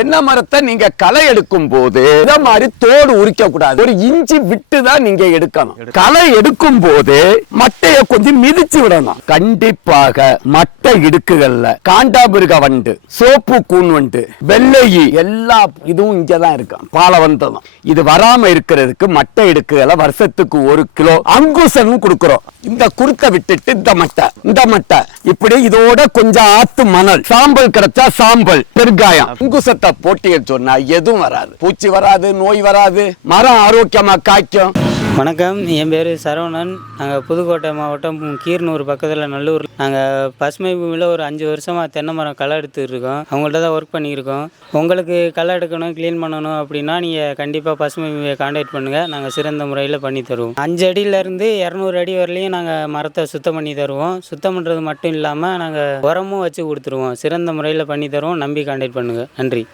தென்னை மரத்தை நீங்க களை எடுக்கும் போது இத மாதிரி தோடு உரிக்க கூடாது ஒரு இன்ச்சு விட்டு தான் நீங்க எடுக்கணும். களை எடுக்கும் போது மட்டைய கொஞ்சம் மிதிச்சு விடணும். கண்டிப்பாக மட்டை இடுக்குகள்ல காண்டாமிருக வண்டு சோப்பு கூன் வண்டு வெள்ளையி எல்லா இதுவும் இங்கதான் இருக்கும். பாலவந்ததும் இது வராம இருக்கிறதுக்கு மட்டை இடுக்குகளை வருஷத்துக்கு ஒரு கிலோ அங்குசனும் கொடுக்கிறோம். இந்த குறுக்க விட்டுட்டு இந்த மட்டை இந்த மட்டை. இப்படி இதோட கொஞ்சம் ஆத்து மணல். சாம்பல் கிடைச்சா சாம்பல் பெருங்காயம். அங்குசத்தை போட்டி சொன்னா எதுவும் வராது. பூச்சி வராது நோய் வராது. மரம் ஆரோக்கியமா காய்க்கும். வணக்கம். என் பேர் சரவணன். நாங்கள் புதுக்கோட்டை மாவட்டம் கீரனூர் பக்கத்தில் நல்லூர். நாங்கள் பசுமை பூமியில் ஒரு அஞ்சு வருஷமாக தென்னை மரம் களை எடுத்துருக்கோம் இருக்கோம். அவங்கள்ட்ட தான் ஒர்க் பண்ணியிருக்கோம். உங்களுக்கு களை எடுக்கணும் க்ளீன் பண்ணணும் அப்படின்னா நீங்கள் கண்டிப்பாக பசுமை பூமியை காண்டாக்ட் பண்ணுங்கள் நாங்கள் சிறந்த முறையில் பண்ணி தருவோம். அஞ்சு அடியிலேருந்து இரநூறு அடி வரலையும் நாங்கள் மரத்தை சுத்தம் பண்ணி தருவோம். சுத்தம் பண்ணுறது மட்டும் இல்லாமல் நாங்கள் உரமும் வச்சு கொடுத்துருவோம். சிறந்த முறையில் பண்ணி தருவோம். நம்பி காண்டாக்ட் பண்ணுங்கள் நன்றி.